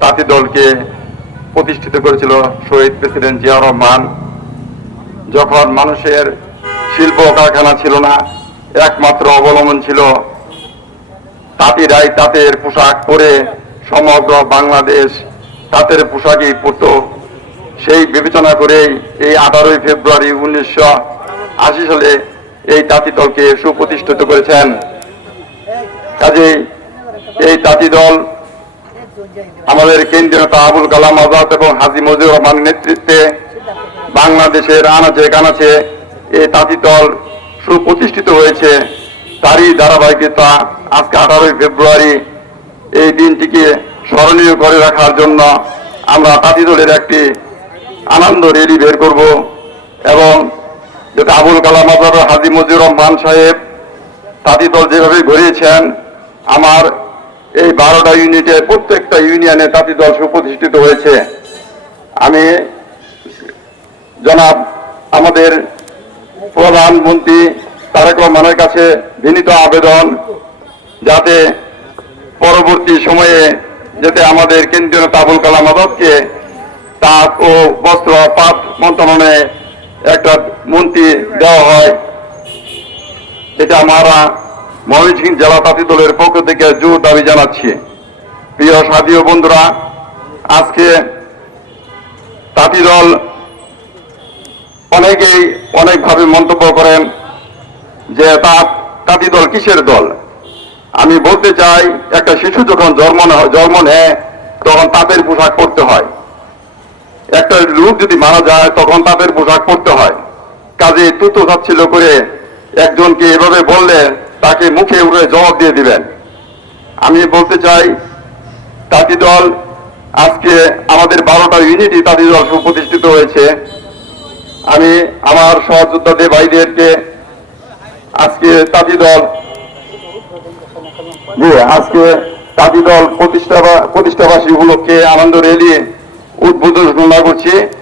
তাঁতি দলকে প্রতিষ্ঠিত করেছিল শহীদ প্রেসিডেন্ট জিয়াউর রহমান। যখন মানুষের শিল্প কারখানা ছিল না, একমাত্র অবলম্বন ছিল তাঁতিরাই তাঁতের পোশাক পরে সমগ্র বাংলাদেশ তাঁতের পোশাকই পরত। সেই বিবেচনা করেই এই 18 ফেব্রুয়ারি 1980 সালে এই তাঁতি দলকে সুপ্রতিষ্ঠিত করেছেন। কাজেই এই তাঁতি দল আমাদের কেন্দ্রীয় নেতা আবুল কালাম আজাদ এবং হাজী মজিবুর রহমানের নেতৃত্বে বাংলাদেশের আনাচে কানাচে এই তাঁতি দল সুপ্রতিষ্ঠিত হয়েছে। তারই ধারাবাহিকতা আজকে 18 ফেব্রুয়ারি এই দিনটিকে স্মরণীয় করে রাখার জন্য আমরা তাঁতি দলের একটি আনন্দ র্যালি বের করব এবং যেটা আবুল কালাম আজাদ হাজী মজিবুর রহমান সাহেব তাঁতি দল যেভাবে গড়িয়েছেন, আমার এই 12টা ইউনিটে প্রত্যেকটা ইউনিয়নে তাঁতি দল সুপ্রতিষ্ঠিত হয়েছে। আমি জনাব আমাদের প্রধানমন্ত্রী তারেক রহমানের কাছে বিনীত আবেদন, যাতে পরবর্তী সময়ে যাতে আমাদের কেন্দ্রীয় নেতা আবুল কালাম আজাদকে তাঁত ও বস্ত্র পাট মন্ত্রণালয়ে একটা মন্ত্রী দেওয়া হয়। এটা আমরা ময়মনসিংহ জেলা তাঁতি দলের পক্ষ থেকে জোর দাবি জানাচ্ছি। প্রিয় সাথী ও বন্ধুরা, আজকে তাঁতি দল অনেকেই অনেকভাবে মন্তব্য করেন যে তাঁতি দল কিসের দল। আমি বলতে চাই, একটা শিশু যখন জন্ম নেয় তখন তাঁতের পোশাক পরতে হয়, একটা লোক যদি মারা যায় তখন তাঁতের পোশাক পরতে হয়। কাজে তুতো তাচ্ছিল্য করে একজনকে এভাবে বললে তাকে মুখে উঠে জবাব দিয়ে দিবেন। আমি বলতে চাই, তাঁতি দল আজকে আমাদের 12টা ইউনিটই তাঁতি দল সুপ্রতিষ্ঠিত হয়েছে। আমি আমার সহযোদ্ধাদের ভাইদেরকে আজকে তাঁতি দল প্রতিষ্ঠাবাসী উপলক্ষে আনন্দ র্যালি উদ্বোধন করছি।